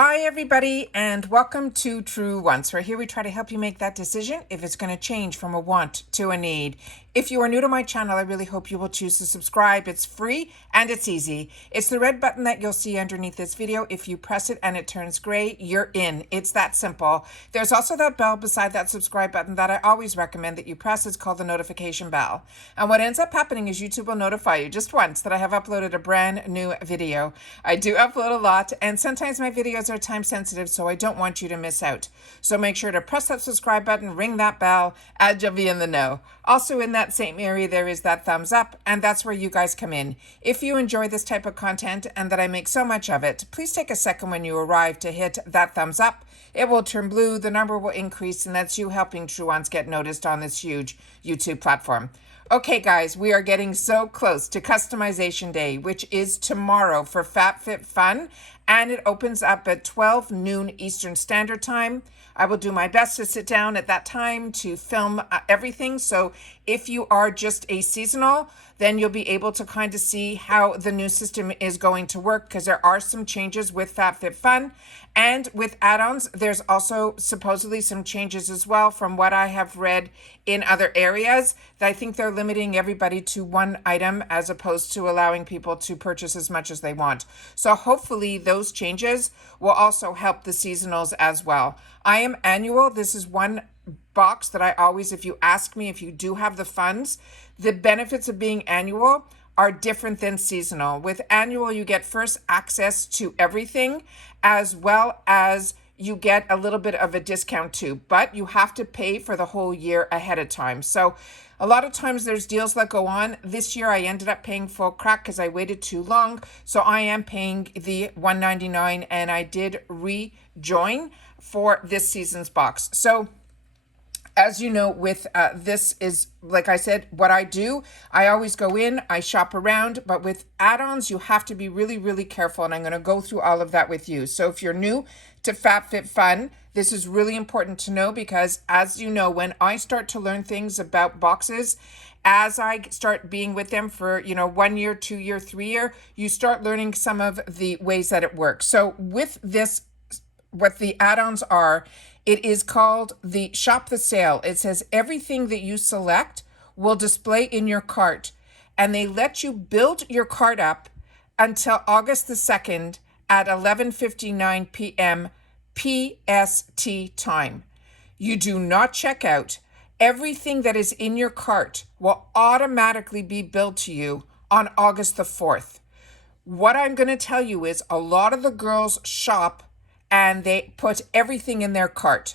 Hi everybody and welcome to True Wants, where here we try to help you make that decision if it's going to change from a want to a need. If you are new to my channel, I really hope you will choose to subscribe. It's free and it's easy. It's the red button that you'll see underneath this video. If you press it and it turns gray, you're in. It's that simple. There's also that bell beside that subscribe button that I always recommend that you press. It's called the notification bell. And what ends up happening is YouTube will notify you just once that I have uploaded a brand new video. I do upload a lot and sometimes my videos are time sensitive, so I don't want you to miss out. So make sure to press that subscribe button, ring that bell, and you'll be in the know. Also in that same area, there is that thumbs up, and that's where you guys come in. If you enjoy this type of content and that I make so much of it, please take a second when you arrive to hit that thumbs up. It will turn blue, the number will increase, and that's you helping True Ones get noticed on this huge YouTube platform. Okay, guys, we are getting so close to Customization Day, which is tomorrow for FabFitFun, and it opens up at 12 noon Eastern Standard Time. I will do my best to sit down at that time to film everything. So if you are just a seasonal, then you'll be able to kind of see how the new system is going to work, because there are some changes with FabFitFun. And with add-ons, there's also supposedly some changes as well from what I have read in other areas. I think they're limiting everybody to one item as opposed to allowing people to purchase as much as they want. So hopefully those changes will also help the seasonals as well. I am annual. This is one box that I always, if you ask me if you do have the funds, the benefits of being annual are different than seasonal. With annual, you get first access to everything, as well as you get a little bit of a discount too, but you have to pay for the whole year ahead of time. So a lot of times there's deals that go on. This year I ended up paying full crack because I waited too long. So I am paying the $199 and I did rejoin for this season's box. So as you know, with this is, like I said, what I do. I always go in, I shop around, but with add-ons, you have to be really, really careful, and I'm going to go through all of that with you. So if you're new to FabFitFun, this is really important to know, because as you know, when I start to learn things about boxes, as I start being with them for, 1 year, 2 year, 3 year, you start learning some of the ways that it works. So with this, what the add-ons are, it is called the Shop the Sale. It says everything that you select will display in your cart, and they let you build your cart up until August the 2nd at 11:59 p.m. PST time. You do not check out. Everything that is in your cart will automatically be billed to you on August the 4th. What I'm going to tell you is a lot of the girls shop and they put everything in their cart.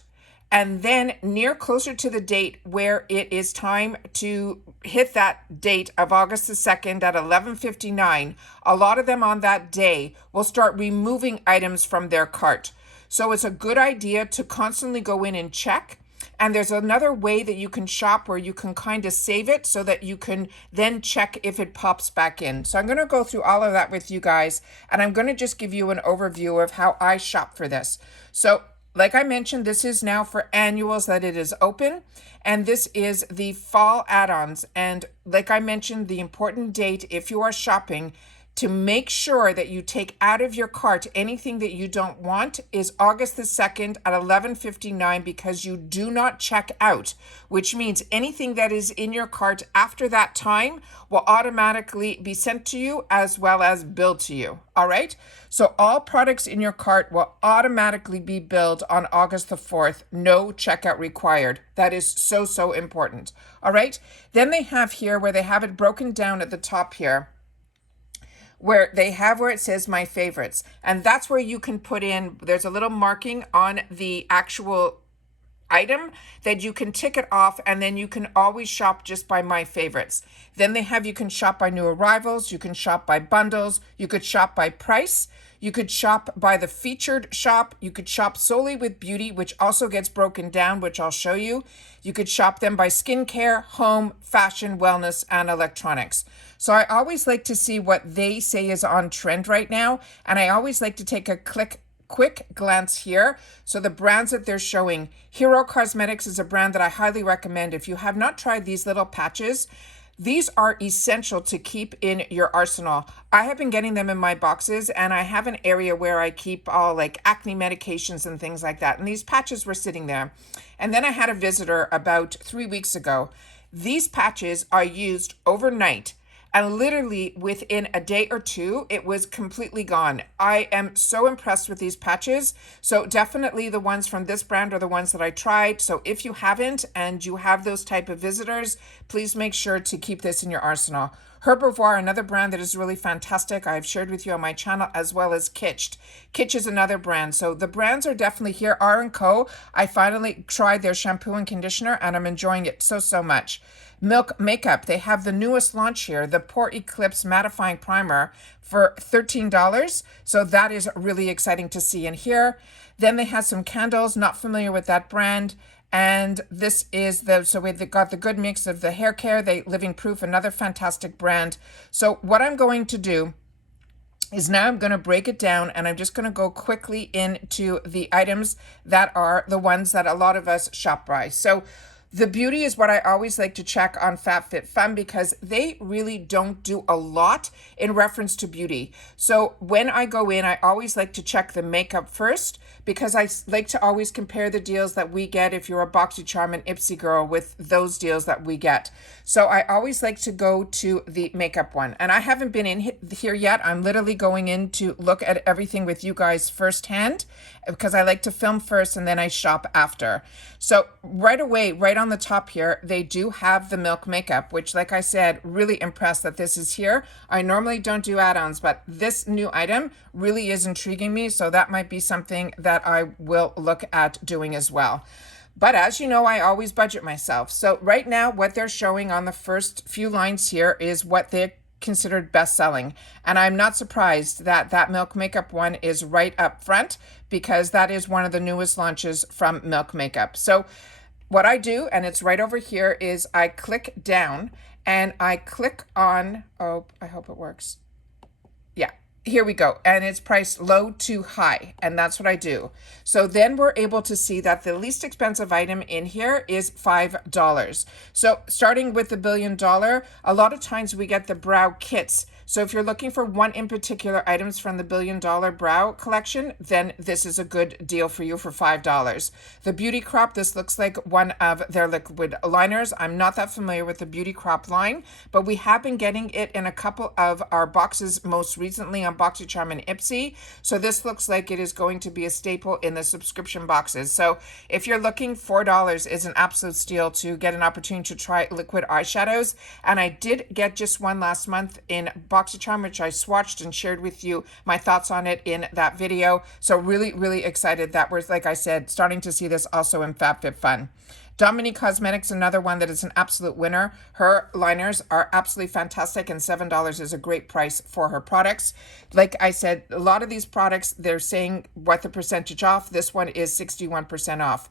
And then closer to the date where it is time to hit that date of August the 2nd at 11:59, a lot of them on that day will start removing items from their cart. So it's a good idea to constantly go in and check. And there's another way that you can shop where you can kind of save it so that you can then check if it pops back in. So I'm going to go through all of that with you guys, and I'm going to just give you an overview of how I shop for this. So like I mentioned, this is now for annuals that it is open, and this is the fall add-ons. And like I mentioned, the important date, if you are shopping, to make sure that you take out of your cart anything that you don't want, is August the 2nd at 11:59, because you do not check out, which means anything that is in your cart after that time will automatically be sent to you as well as billed to you. All right. So all products in your cart will automatically be billed on August the 4th. No checkout required. That is so, so important. All right. Then they have here where they have it broken down at the top here, where it says my favorites. And that's where you can put in, there's a little marking on the actual item that you can tick it off, and then you can always shop just by my favorites. Then you can shop by new arrivals, you can shop by bundles, you could shop by price, you could shop by the featured shop, you could shop solely with beauty, which also gets broken down, which I'll show you. You could shop them by skincare, home, fashion, wellness, and electronics. So I always like to see what they say is on trend right now, and I always like to take a quick glance here. So the brands that they're showing, Hero Cosmetics is a brand that I highly recommend. If you have not tried these little patches, These are essential to keep in your arsenal. I have been getting them in my boxes, and I have an area where I keep all like acne medications and things like that. And these patches were sitting there. And then I had a visitor about 3 weeks ago. These patches are used overnight, and literally within a day or two, it was completely gone. I am so impressed with these patches. So definitely the ones from this brand are the ones that I tried. So if you haven't and you have those type of visitors, please make sure to keep this in your arsenal. Herbivore, another brand that is really fantastic. I've shared with you on my channel, as well as Kitsch. Kitsch is another brand. So the brands are definitely here. R&Co. I finally tried their shampoo and conditioner, and I'm enjoying it so much. Milk Makeup, they have the newest launch here, the Pore Eclipse Mattifying Primer for $13. So that is really exciting to see in here. Then they have some candles, not familiar with that brand. And this is so we've got the good mix of the hair care, the Living Proof, another fantastic brand. So what I'm going to do is now I'm going to break it down, and I'm just going to go quickly into the items that are the ones that a lot of us shop by. So the beauty is what I always like to check on FabFitFun, because they really don't do a lot in reference to beauty. So when I go in, I always like to check the makeup first, because I like to always compare the deals that we get if you're a BoxyCharm and Ipsy girl with those deals that we get. So I always like to go to the makeup one. And I haven't been in here yet. I'm literally going in to look at everything with you guys firsthand, because I like to film first and then I shop after. So right away, right on the top here, they do have the Milk Makeup, which, like I said, really impressed that this is here. I normally don't do add-ons, but this new item really is intriguing me. So that might be something that I will look at doing as well. But as you know, I always budget myself. So right now, what they're showing on the first few lines here is what they're considered best-selling. And I'm not surprised that that Milk Makeup one is right up front, because that is one of the newest launches from Milk Makeup. So what I do, and it's right over here, is I click down and I click on, oh, I hope it works. Yeah. Here we go. And it's priced low to high. And that's what I do. So then we're able to see that the least expensive item in here is $5. So starting with the $1 billion, a lot of times we get the brow kits. So if you're looking for one in particular items from the $1 billion brow collection, then this is a good deal for you for $5. The Beauty Crop, this looks like one of their liquid liners. I'm not that familiar with the Beauty Crop line, but we have been getting it in a couple of our boxes, most recently on BoxyCharm and Ipsy. So this looks like it is going to be a staple in the subscription boxes. So if you're looking, $4 is an absolute steal to get an opportunity to try liquid eyeshadows. And I did get just one last month in BoxyCharm, which I swatched and shared with you my thoughts on it in that video. So really excited that we're, like I said, starting to see this also in FabFitFun. Dominique Cosmetics, another one that is an absolute winner. Her liners are absolutely fantastic, and $7 is a great price for her products. Like I said, a lot of these products, they're saying what the percentage off. This one is 61% off.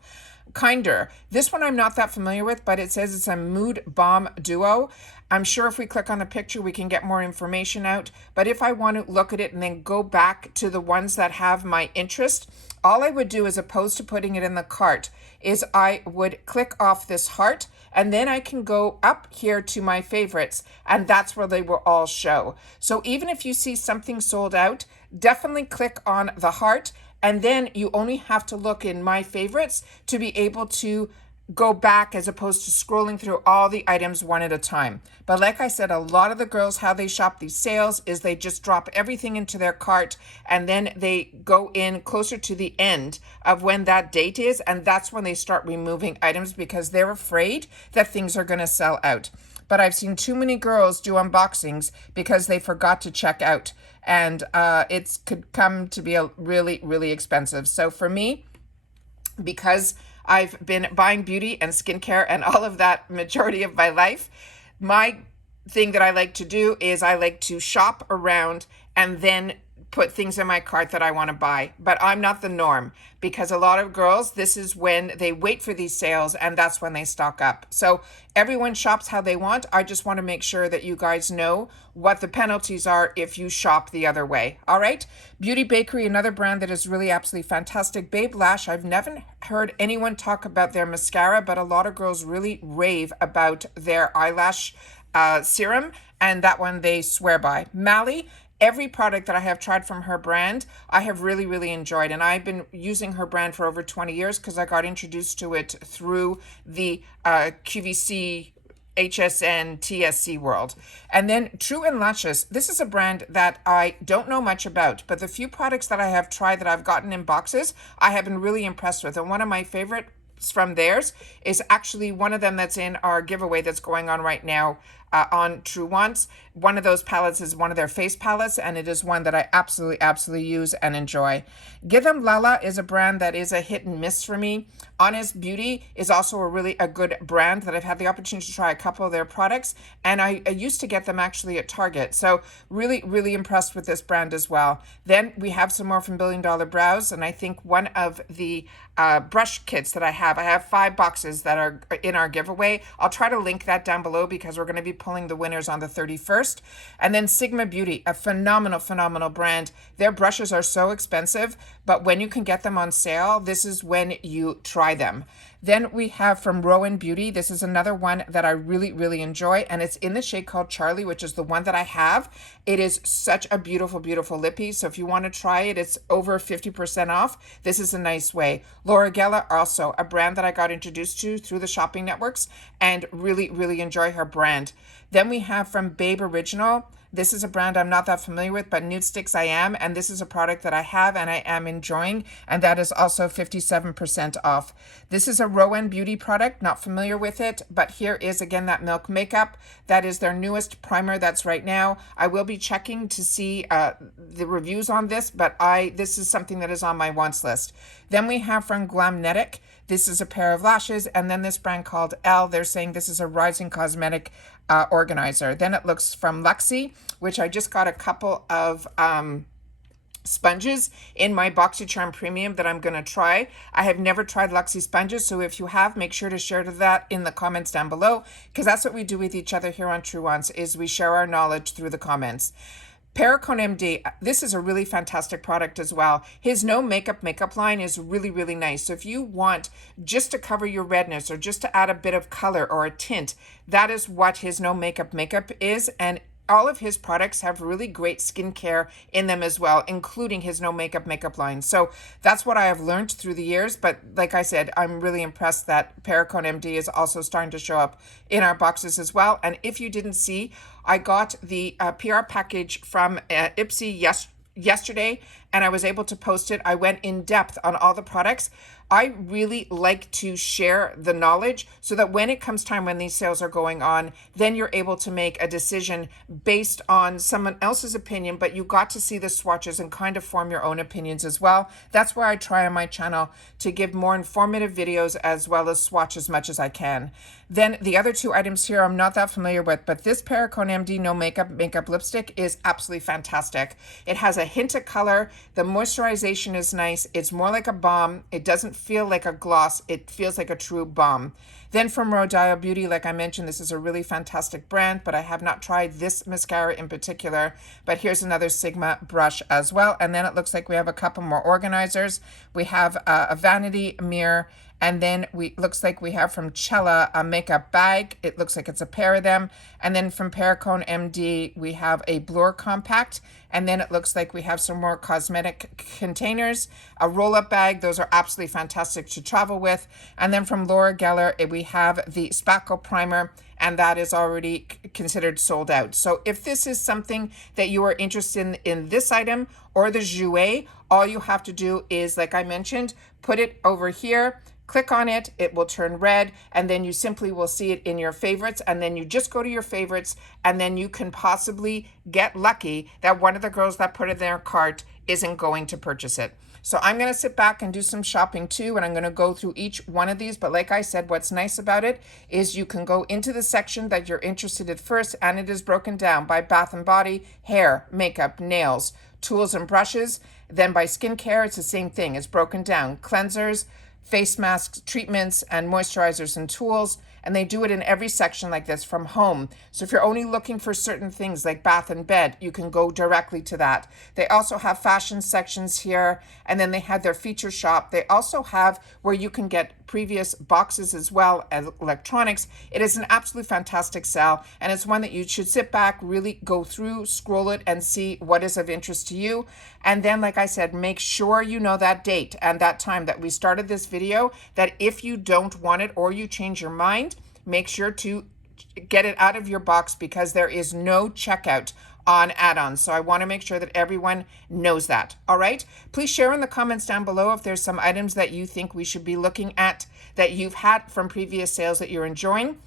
Kinder. This one I'm not that familiar with, but it says it's a Mood Balm Duo. I'm sure if we click on the picture, we can get more information out. But if I want to look at it and then go back to the ones that have my interest, all I would do, as opposed to putting it in the cart, is I would click off this heart, and then I can go up here to my favorites, and that's where they will all show. So even if you see something sold out, definitely click on the heart, and then you only have to look in my favorites to be able to go back, as opposed to scrolling through all the items one at a time. But like I said, a lot of the girls, how they shop these sales is they just drop everything into their cart, and then they go in closer to the end of when that date is, and that's when they start removing items, because they're afraid that things are going to sell out. But I've seen too many girls do unboxings because they forgot to check out, and it could come to be a really expensive. So for me, because I've been buying beauty and skincare and all of that majority of my life, my thing that I like to do is I like to shop around and then put things in my cart that I want to buy. But I'm not the norm, because a lot of girls, this is when they wait for these sales, and that's when they stock up. So everyone shops how they want. I just want to make sure that you guys know what the penalties are if you shop the other way. All right. Beauty Bakery, another brand that is really absolutely fantastic. Babe Lash, I've never heard anyone talk about their mascara, but a lot of girls really rave about their eyelash serum, and that one they swear by. Mally, every product that I have tried from her brand, I have really, really enjoyed. And I've been using her brand for over 20 years because I got introduced to it through the QVC HSN TSC world. And then True and Luscious, this is a brand that I don't know much about, but the few products that I have tried that I've gotten in boxes, I have been really impressed with. And one of my favorites from theirs is actually one of them that's in our giveaway that's going on right now on True Wants. One of those palettes is one of their face palettes, and it is one that I absolutely use and enjoy. Give Them Lala is a brand that is a hit and miss for me. Honest Beauty is also a good brand that I've had the opportunity to try a couple of their products, and I used to get them actually at Target. So really impressed with this brand as well. Then we have some more from Billion Dollar Brows, and I think one of the brush kits that I have 5 boxes that are in our giveaway. I'll try to link that down below because we're going to be pulling the winners on the 31st. And then Sigma Beauty, a phenomenal brand. Their brushes are so expensive, but when you can get them on sale, this is when you try them. Then we have from Rowan Beauty. This is another one that I really enjoy, and it's in the shade called Charlie, which is the one that I have. It is such a beautiful lippy. So if you want to try it, it's over 50% off. This is a nice way. Laura Geller, also a brand that I got introduced to through the shopping networks, and really enjoy her brand. Then we have from Babe Original. This is a brand I'm not that familiar with, but Nudestix I am, and this is a product that I have and I am enjoying, and that is also 57% off. This is a Rowan Beauty product, not familiar with it, but here is again that Milk Makeup. That is their newest primer that's right now. I will be checking to see the reviews on this, but this is something that is on my wants list. Then we have from Glamnetic. This is a pair of lashes, and then this brand called Elle. They're saying this is a rising cosmetic organizer. Then it looks from Luxie, which I just got a couple of sponges in my BoxyCharm Premium that I'm going to try. I have never tried Luxie sponges, so if you have, make sure to share that in the comments down below, because that's what we do with each other here on True Wants, is we share our knowledge through the comments. Perricone MD, this is a really fantastic product as well. His no makeup line is really nice. So if you want just to cover your redness or just to add a bit of color or a tint, that is what his no makeup is. And all of his products have really great skincare in them as well, including his no makeup line. So that's what I have learned through the years. But like I said, I'm really impressed that Perricone MD is also starting to show up in our boxes as well. And if you didn't see, I got the PR package from Ipsy yesterday, and I was able to post it. I went in depth on all the products. I really like to share the knowledge so that when it comes time when these sales are going on, then you're able to make a decision based on someone else's opinion, but you got to see the swatches and kind of form your own opinions as well. That's why I try on my channel to give more informative videos as well as swatch as much as I can. Then the other 2 items here I'm not that familiar with, but this Perricone MD No Makeup Lipstick is absolutely fantastic. It has a hint of color. The moisturization is nice. It's more like a balm. It doesn't feel like a gloss. It feels like a true balm. Then from Rodeo Beauty, like I mentioned, this is a really fantastic brand, but I have not tried this mascara in particular. But here's another Sigma brush as well. And then it looks like we have a couple more organizers. We have a vanity mirror, and then looks like we have from Cella a makeup bag. It looks like it's a pair of them. And then from Perricone MD, we have a Blur compact. And then it looks like we have some more cosmetic containers, a roll-up bag. Those are absolutely fantastic to travel with. And then from Laura Geller, we have the Spackle primer, and that is already considered sold out. So if this is something that you are interested in this item or the Jouet, all you have to do is, like I mentioned, put it over here, click on it, it will turn red, and then you simply will see it in your favorites, and then you just go to your favorites, and then you can possibly get lucky that one of the girls that put it in their cart isn't going to purchase it. So I'm going to sit back and do some shopping too, and I'm going to go through each one of these. But like I said, what's nice about it is you can go into the section that you're interested in first, and it is broken down by bath and body, hair, makeup, nails, tools and brushes. Then by skincare, it's the same thing. It's broken down. Cleansers, face masks, treatments, and moisturizers and tools. and they do it in every section like this from home. So if you're only looking for certain things like bath and bed, you can go directly to that. They also have fashion sections here, and then they have their feature shop. They also have where you can get previous boxes as well as electronics. It is an absolutely fantastic sale, and it's one that you should sit back, really go through, scroll it, and see what is of interest to you. And then, like I said, make sure you know that date and that time that we started this video, that if you don't want it or you change your mind, make sure to get it out of your box, because there is no checkout on add-ons. So I want to make sure that everyone knows that. All right. Please share in the comments down below if there's some items that you think we should be looking at that you've had from previous sales that you're enjoying.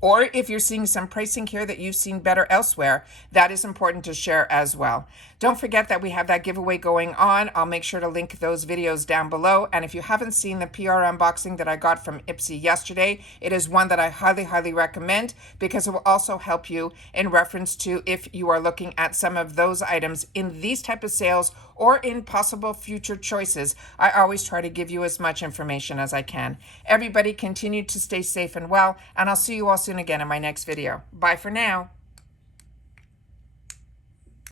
Or if you're seeing some pricing here that you've seen better elsewhere, that is important to share as well. Don't forget that we have that giveaway going on. I'll make sure to link those videos down below. And if you haven't seen the PR unboxing that I got from Ipsy yesterday, it is one that I highly, highly recommend, because it will also help you in reference to if you are looking at some of those items in these type of sales or in possible future choices. I always try to give you as much information as I can. Everybody continue to stay safe and well, and I'll see you all soon again in my next video. Bye for now.